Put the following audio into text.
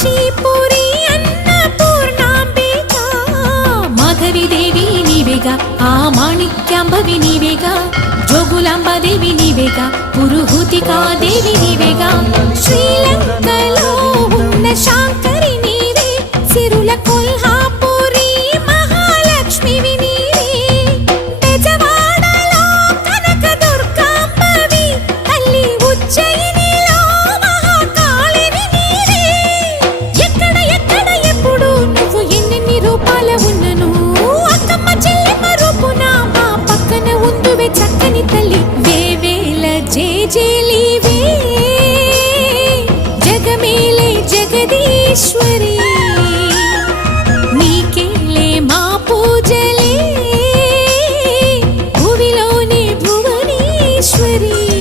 కాశీపురి అన్నపూర్ణాంబిక మాధవి దేవి నీవేగా ఆ మాణిక్యాంబవి నీవేగా జోగులాంబాదేవి నీవేగా పురుహూతికా దేవి నీవేగా శ్రీలంకలో ఉన్న శాంకరి నీవే సిరుల కొల్హాపురి మహాలక్ష్మివి నీవే బెజవాడలో కనక దుర్గాంబవి తల్లి ఉజ్జయినిలో మహాకాళివి నీవే ఎక్కడ ఎక్కడ ఎప్పుడు నువ్వు ఎన్నెన్ని రూపాల ఉన్నను అక్కమ్మ చెల్లెమ్మ రూపున మా పక్కన ఉందువే చక్కని తల్లి వేవేల జేజేలివే జగమేలే జగదీశ్వరి